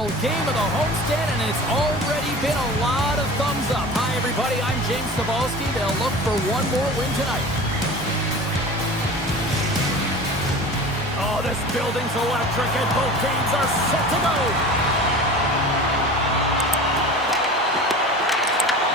final game of the homestand, and it's already been a lot of thumbs up. Hi, everybody. I'm James Cebulski. They'll look for one more win tonight. Oh, this building's electric, and both teams are set to go.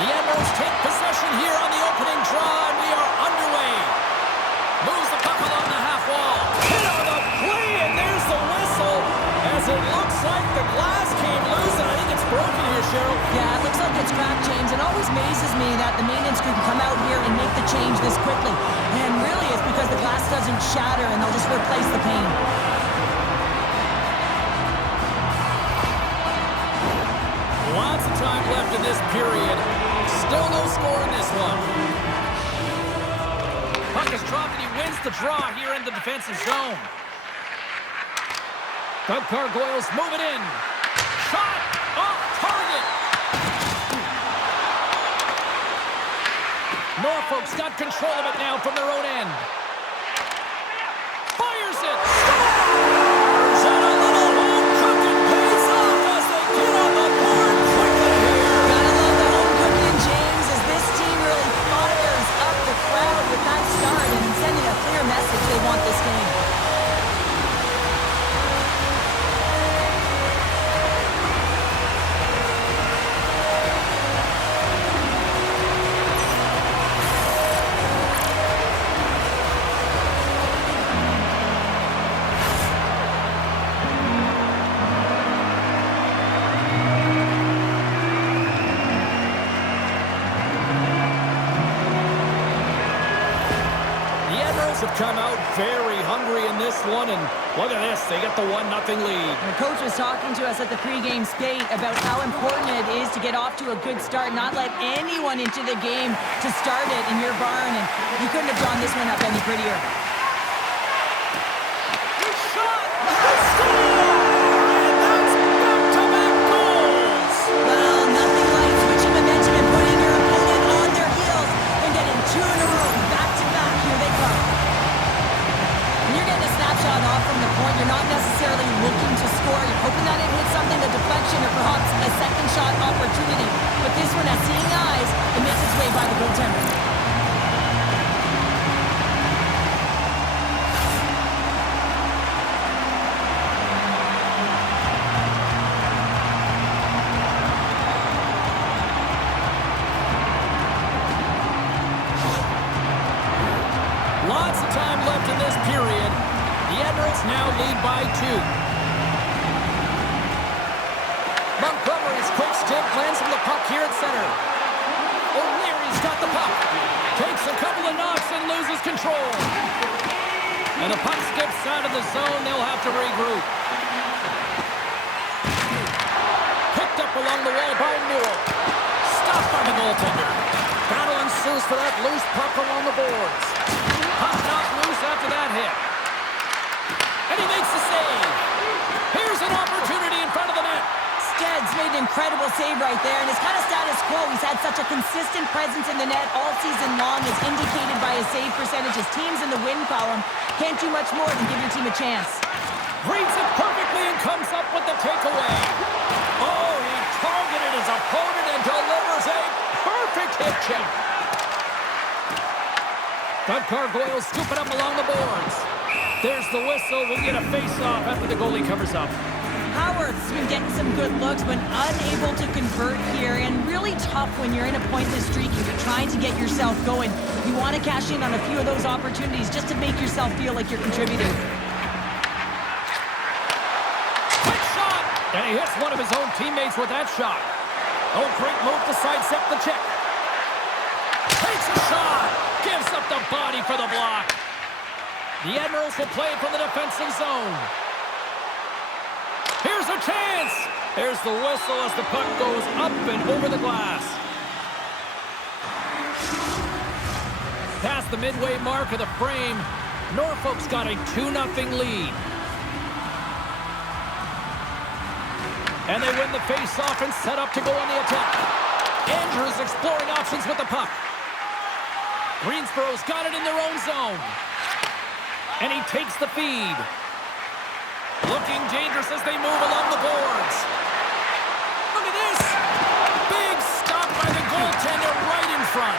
The Admirals take possession here on the opening draw, and we are underway. Moves the puck along the half wall. Hit on the play, and there's the whistle. As it looks like the glass came loose, and I think it's broken here, Cheryl. Yeah, it looks like it's cracked, James. It always amazes me that the maintenance crew can come out here and make the change this quickly. And really, it's because the glass doesn't shatter, and they'll just replace the pane. Lots of time left in this period. Still no score in this one. Puck is dropped, and he wins the draw here in the defensive zone. The Gargoyles move it in. Shot off target. Norfolk's got control of it now from their own end. Fires it. Scores! And a little home cooking pays off as they get on the board quickly here. Gotta love the home cooking, James, as this team really fires up the crowd with that start and sending a clear message they want this game. Have come out very hungry in this one, and look at this, they get the 1-0 lead. The coach was talking to us at the pregame skate about how important it is to get off to a good start, not let anyone into the game to start it in your barn, and you couldn't have drawn this one up any prettier. Good shot! Score! And that's back-to-back goals! Well, nothing like switching momentum and putting your opponent on their heels and getting two in a row, back-to-back. Here they come. Shot off from the point, you're not necessarily looking to score. You're hoping that it hits something, a deflection, or perhaps a second shot opportunity. But this one, as seeing eyes, it makes its way by the goaltender. Lots of time left in this period. The Admirals now lead by 2. Montgomery's quick stick lands from the puck here at center. O'Leary's got the puck. Takes a couple of knocks and loses control. And the puck skips out of the zone. They'll have to regroup. Picked up along the wall by Newell. Stopped by the goaltender. Battle ensues for that loose puck along the boards. Puck knocked loose after that hit. And he makes the save. Here's an opportunity in front of the net. Stead's made an incredible save right there, and it's kind of status quo. He's had such a consistent presence in the net all season long, as indicated by his save percentage. His team's in the win column. Can't do much more than give your team a chance. Reads it perfectly and comes up with the takeaway. Oh, he targeted his opponent and delivers a perfect hip check. The Gargoyles scoop it up along the boards. There's the whistle. We'll get a face-off after the goalie covers up. Howard's been getting some good looks, but unable to convert here, and really tough when you're in a pointless streak and you're trying to get yourself going. You want to cash in on a few of those opportunities just to make yourself feel like you're contributing. Quick shot! And he hits one of his own teammates with that shot. Oh, great move to sidestep the check. Takes a shot! Gives up the body for the block. The Admirals will play it from the defensive zone. Here's a chance! There's the whistle as the puck goes up and over the glass. Past the midway mark of the frame, Norfolk's got a 2-0 lead. And they win the face-off and set up to go on the attack. Andrews exploring options with the puck. Greensboro's got it in their own zone. And he takes the feed. Looking dangerous as they move along the boards. front.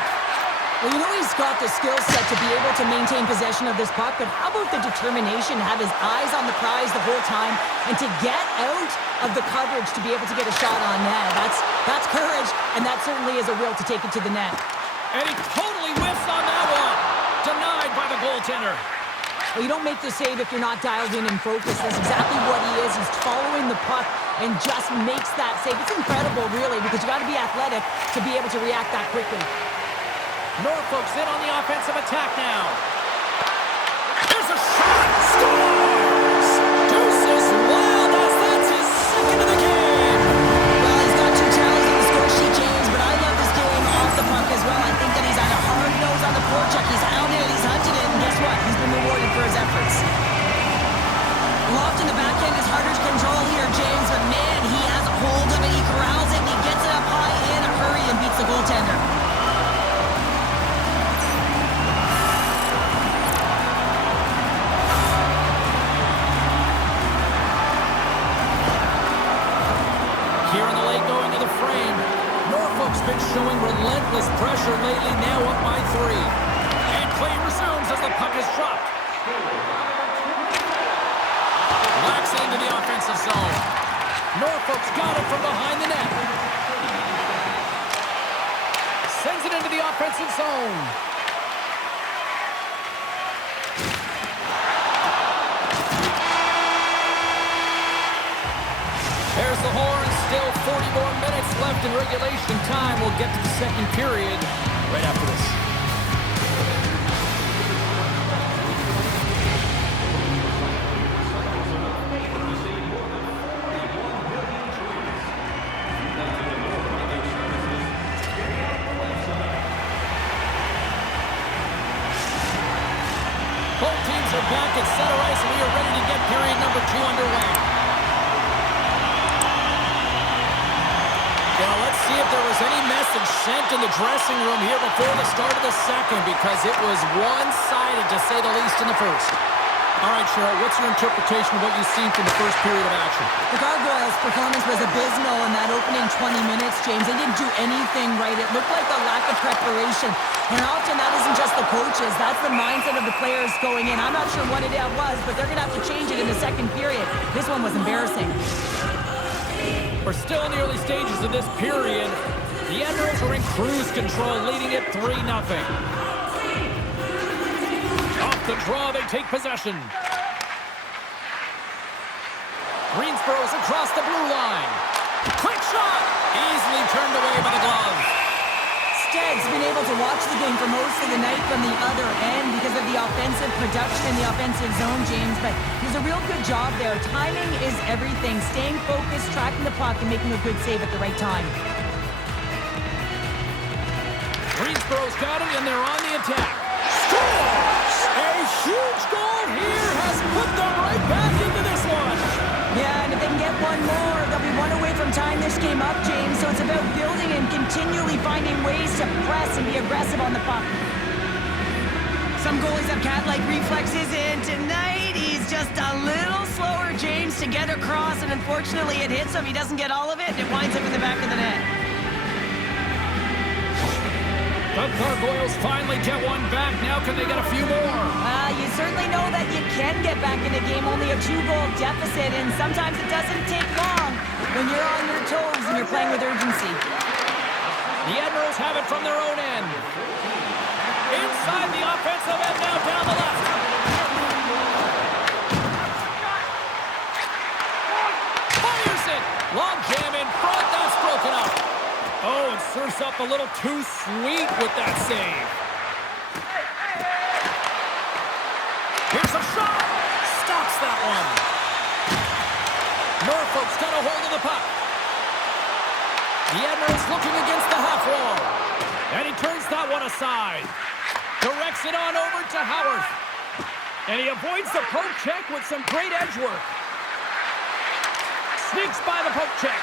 Well, you know he's got the skill set to be able to maintain possession of this puck, but how about the determination to have his eyes on the prize the whole time and to get out of the coverage to be able to get a shot on net? That's courage, and that certainly is a will to take it to the net. And he totally whiffs on that one. Denied by the goaltender. Well, you don't make the save if you're not dialed in and focused. That's exactly what he is. He's following the puck and just makes that save. It's incredible, really, because you got to be athletic to be able to react that quickly. Norfolk's in on the offensive attack now. There's a shot! Scores! Deuces wild as that's his second of the game. Well, he's got 2 tallies on the score sheet, James, but I love this game off the puck as well. I think that he's had a hard nose on the forecheck. He's hounded it, he's hunted it, and guess what? He's been rewarded for his efforts. Locked in the backhand is harder to control here, James, but man, he has a hold of it. He corrals it, and he gets it up high in a hurry and beats the goaltender. Here in the late going to the frame. Norfolk's been showing relentless pressure lately, now up by 3. And play resumes as the puck is dropped. Lacks into the offensive zone. Norfolk's got it from behind the net. Sends it into the offensive zone. There's the horn. Still 40 more minutes left in regulation time. We'll get to the second period right after this. Both teams are back at center ice, and we are ready to get period number 2 underway. Now, let's see if there was any message sent in the dressing room here before the start of the second, because it was one-sided, to say the least, in the first. All right, Cheryl, what's your interpretation of what you've seen from the first period of action? The Gargoyles' performance was abysmal in that opening 20 minutes, James. They didn't do anything right. It looked like a lack of preparation. And often that isn't just the coaches. That's the mindset of the players going in. I'm not sure what it was, but they're going to have to change it in the second period. This one was embarrassing. We're still in the early stages of this period. The Admirals are in cruise control, leading it 3-0. Off the draw, they take possession. Greensboro's across the blue line. Quick shot! Easily turned away by the glove. Stead's been able to watch the game for most of the night from the other end because of the offensive production in the offensive zone, James, but he's a real good job there. Timing is everything. Staying focused, tracking the puck, and making a good save at the right time. Greensboro's got it, and they're on the attack. Scores! A huge goal here has put them right back into this one. Yeah, and if they can get one more, they'll be one away from tying this game up, James. So it's about building and continually finding ways to press and be aggressive on the puck. Some goalies have cat-like reflexes, and tonight he's just a little slower, James, to get across, and unfortunately it hits him. He doesn't get all of it, and it winds up in the back of the net. The Gargoyles finally get one back. Now can they get a few more? You certainly know that you can get back in a game, only a 2-goal deficit, and sometimes it doesn't take long when you're on your toes and you're playing with urgency. The Admirals have it from their own end. Inside the offensive end, now down the left. Fires it! Long jam in front, that's broken up. Oh, and serves up a little too sweet with that save. Here's a shot! Stops that one. Norfolk's got a hold of the puck. The Admirals looking against the half wall. And he turns that one aside. Directs it on over to Howard. And he avoids the poke check with some great edge work. Sneaks by the poke check.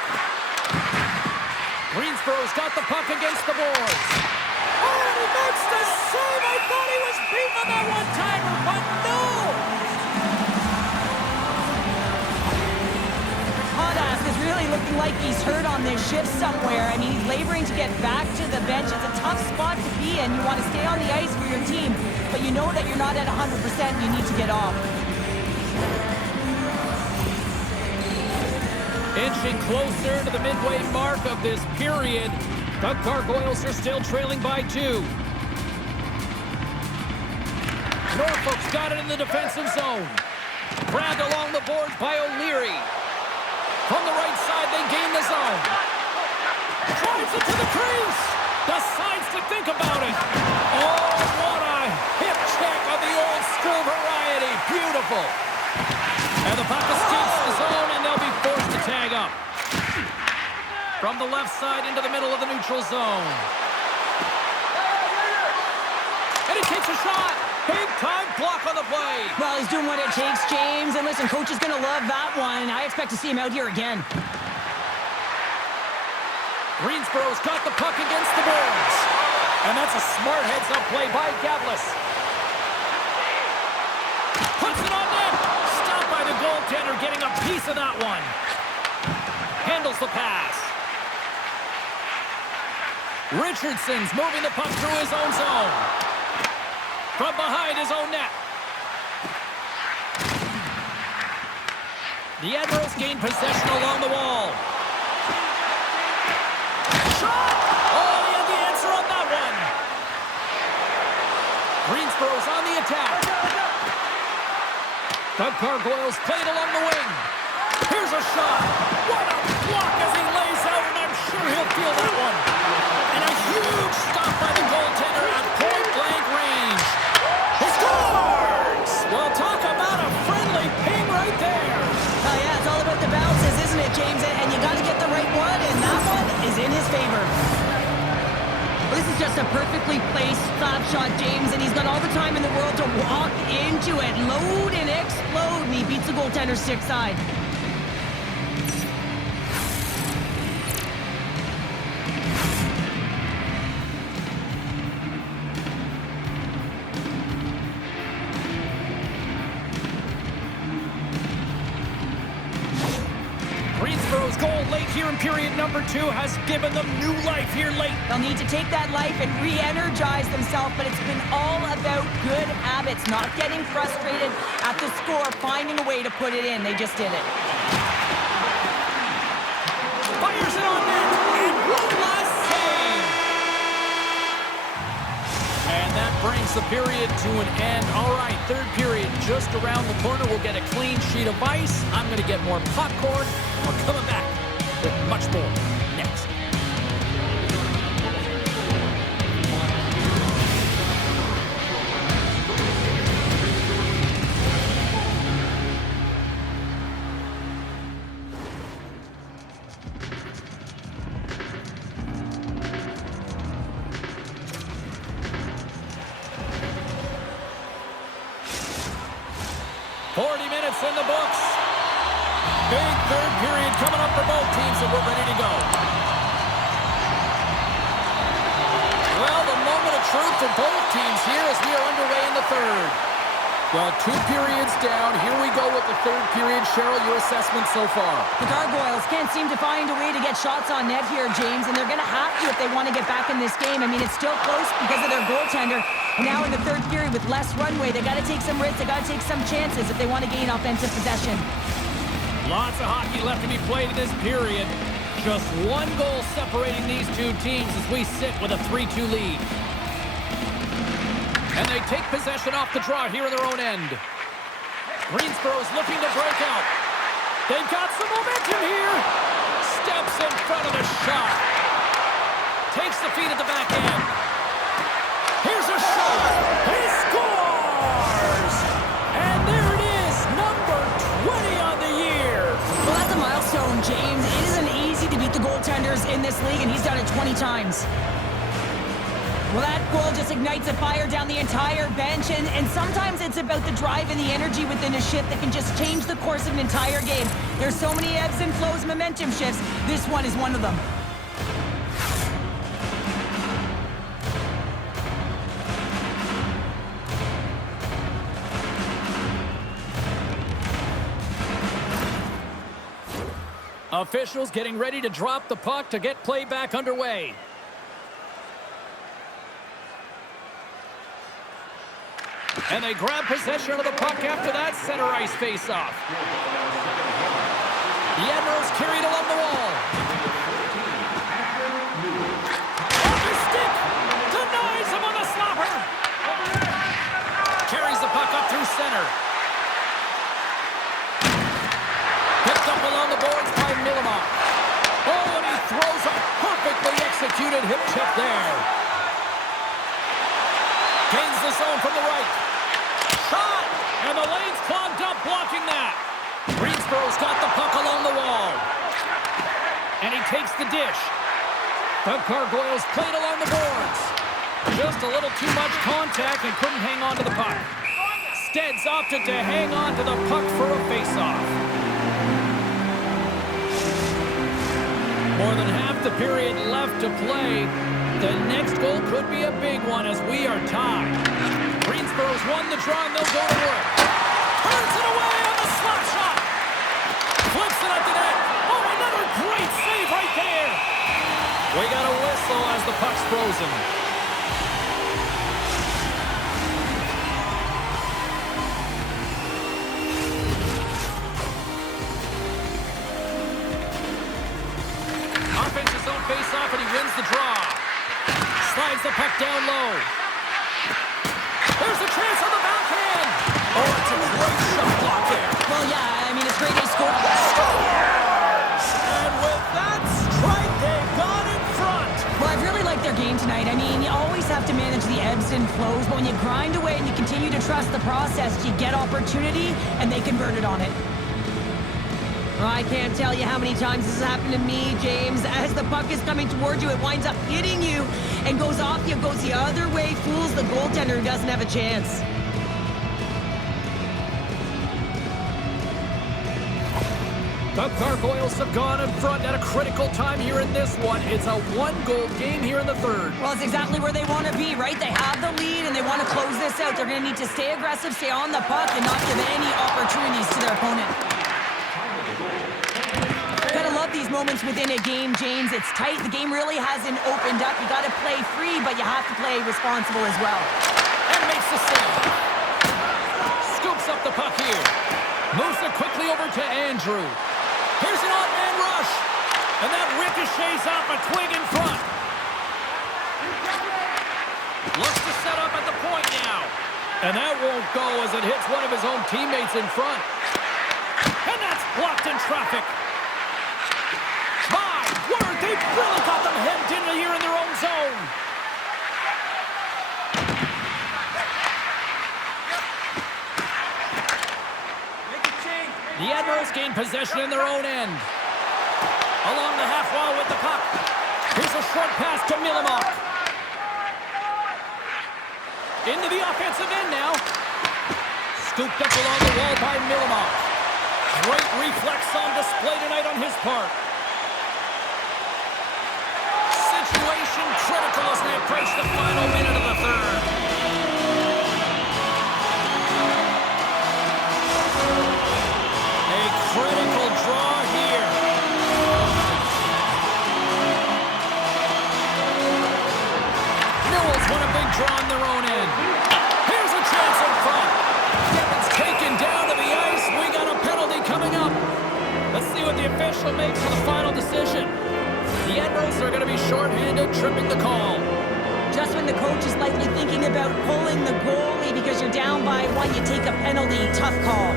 Greensboro's got the puck against the boards. Oh, and he makes the save! I thought he was beaten on that one-timer, but no! Hodask is really looking looking like he's hurt on this shift somewhere. I mean, he's laboring to get back to the bench. It's a tough spot to be in. You want to stay on the ice for your team, but you know that you're not at 100%. You need to get off. Inching closer to the midway mark of this period. The Gargoyles are still trailing by 2. Norfolk's got it in the defensive zone. Grabbed along the boards by O'Leary. From the right side, they gain the zone. Drives it to the crease. Decides to think about it. Oh, what a hip check of the old school variety. Beautiful. And the puck escapes the zone, and they'll be forced to tag up. From the left side into the middle of the neutral zone. And he takes a shot. Big-time block on the play. Well, he's doing what it takes, James. And listen, coach is going to love that one. I expect to see him out here again. Greensboro's got the puck against the boards. And that's a smart heads-up play by Gavlis. Puts it on net. Stopped by the goaltender, getting a piece of that one. Handles the pass. Richardson's moving the puck through his own zone. From behind his own net. The Admirals gain possession along the wall. Shot! Oh, he had the answer on that one. Greensboro's on the attack. The Gargoyles played along the wing. Here's a shot. What a block as he lays out, and I'm sure he'll feel that one. And a huge stop by the goaltender at point-blank range. He scores! Well, talk about a friendly ping right there. Oh, yeah, it's all about the bounces, isn't it, James? And you got to get the right one, and that one is in his favor. This is just a perfectly placed slap shot, James, and he's got all the time in the world to walk into it, load and explode, and he beats the goaltender's stick side. 2 has given them new life here late. They'll need to take that life and re-energize themselves, but it's been all about good habits, not getting frustrated at the score, finding a way to put it in. They just did it. Fires it on net, and one last save. And that brings the period to an end. All right, third period just around the corner. We'll get a clean sheet of ice. I'm going to get more popcorn. We're coming back with much more next. In the books. Big third period coming up for both teams, and we're ready to go. Well, the moment of truth for both teams here as we are underway in the third. Well, 2 periods down. Here we go with the third period. Cheryl, your assessment so far? The Gargoyles can't seem to find a way to get shots on net here, James, and they're going to have to if they want to get back in this game. I mean, it's still close because of their goaltender. And now in the third period with less runway, they got to take some risks. They got to take some chances if they want to gain offensive possession. Lots of hockey left to be played in this period. Just 1 goal separating these 2 teams as we sit with a 3-2 lead. And they take possession off the draw here in their own end. Greensboro's looking to break out. They've got some momentum here. Steps in front of the shot. Takes the feed at the back end. Here's a shot. He scores! And there it is, number 20 on the year. Well, that's a milestone, James. It isn't easy to beat the goaltenders in this league, and he's done it 20 times. Well, that goal just ignites a fire down the entire bench, and sometimes it's about the drive and the energy within a shift that can just change the course of an entire game. There's so many ebbs and flows, momentum shifts. This one is one of them. Officials getting ready to drop the puck to get play back underway. And they grab possession of the puck after that center ice faceoff. The Admirals carried along the wall. Off his stick! Denies him on the stopper! Carries the puck up through center. Picked up along the boards by Millimov. Oh, and he throws a perfectly executed hip check there. Gains the zone from the right. Shot! And the lane's clogged up blocking that. Greensboro's got the puck along the wall. And he takes the dish. The Gargoyles played along the boards. Just a little too much contact and couldn't hang on to the puck. Steads opted to hang on to the puck for a face-off. More than half the period left to play. The next goal could be a big one as we are tied. Greensboro's won the draw and they'll go to work. Turns it away on the slap shot. Flips it up to net. Oh, another great save right there. We got a whistle as the puck's frozen. Offense's own face-off and he wins the draw. Slides the puck down low. There's a chance on the backhand. Oh, it's a great shot block there. Well, yeah, I mean, it's great they scored. Scores! And with that strike, they've gone in front. Well, I've really liked their game tonight. I mean, you always have to manage the ebbs and flows, but when you grind away and you continue to trust the process, you get opportunity, and they converted on it. Well, I can't tell you how many times this has happened to me, James. As the puck is coming towards you, it winds up hitting you and goes off you, goes the other way, fools the goaltender who doesn't have a chance. The Gargoyles have gone in front at a critical time here in this one. It's a one-goal game here in the third. Well, it's exactly where they want to be, right? They have the lead, and they want to close this out. They're going to need to stay aggressive, stay on the puck, and not give any opportunities to their opponent. Gotta love these moments within a game, James. It's tight. The game really hasn't opened up. You got to play free, but you have to play responsible as well. And makes the save. Scoops up the puck here. Moves it quickly over to Andrew. Here's an odd-man rush. And that ricochets off a twig in front. Looks to set up at the point now. And that won't go as it hits one of his own teammates in front. And that's blocked in traffic. My word, they've really got them hemmed in here in their own zone. The Admirals gain possession in their own end. Along the half wall with the puck. Here's a short pass to Millimov. Into the offensive end now. Scooped up along the wall by Millimov. Great reflex on display tonight on his part. Situation critical as they approach the final minute of the third. A critical draw here. Newell's won a big draw on their own end. Here's a chance in front. It's taken down to the ice. We got a penalty coming up. Let's see what the official makes for the final decision. The Admirals are going to be shorthanded, tripping the call. Just when the coach is likely thinking about pulling the goalie because you're down by one, you take a penalty. Tough call.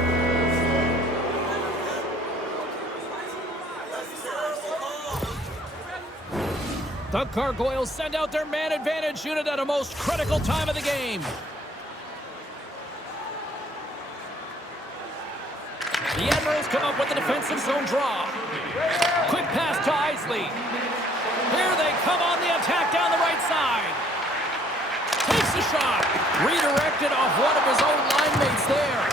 The Gargoyles send out their man advantage unit at a most critical time of the game. The Admirals come up with the defensive zone draw. Quick pass to Isley. Here they come on the attack down the right side. Takes the shot. Redirected off one of his own line mates there.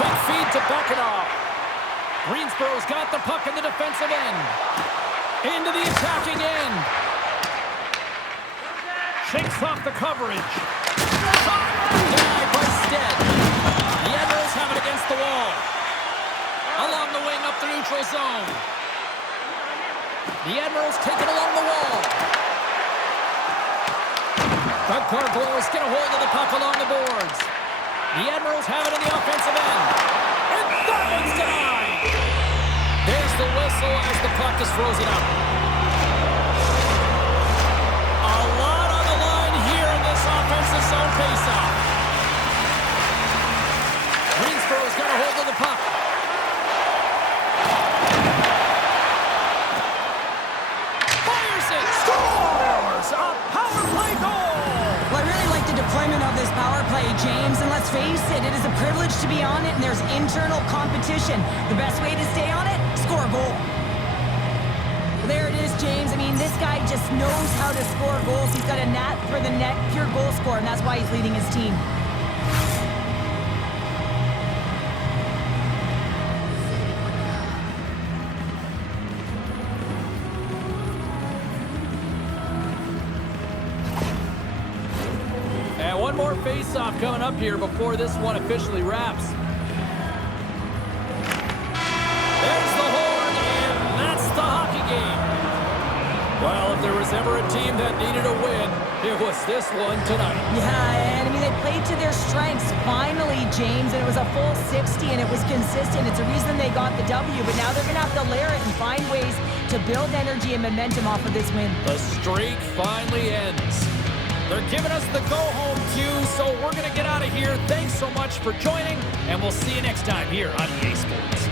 Quick feed to Buckenoff. Greensboro's got the puck in the defensive end. Into the attacking end. Shakes off the coverage. Shot! Denied by Stead. The Admirals have it against the wall. Along the wing up the neutral zone. The Admirals take it along the wall. The Gargoyles get a hold of the puck along the boards. The Admirals have it in the offensive end. And that one's denied. There's the whistle as the puck is frozen up. A lot on the line here in this offensive zone faceoff. Greensboro's got a hold of the puck. Fires it. Scores! A power play goal! Well, I really like the deployment of this power play, James, and let's face it, it is a privilege to be on it, and there's internal competition. The best way to stay on it, score a goal. Well, there it is, James. I mean, this guy just knows how to score goals. He's got a knack for the net, pure goal scorer, and that's why he's leading his team. And one more face-off coming up here before this one officially wraps. There's the horn, and that's the hockey game. Well, if there was ever a team that needed a win, it was this one tonight. Yeah, and I mean, they played to their strengths finally, James, and it was a full 60, and it was consistent. It's a reason they got the W, but now they're going to have to layer it and find ways to build energy and momentum off of this win. The streak finally ends. They're giving us the go-home cue, so we're going to get out of here. Thanks so much for joining, and we'll see you next time here on EA Sports.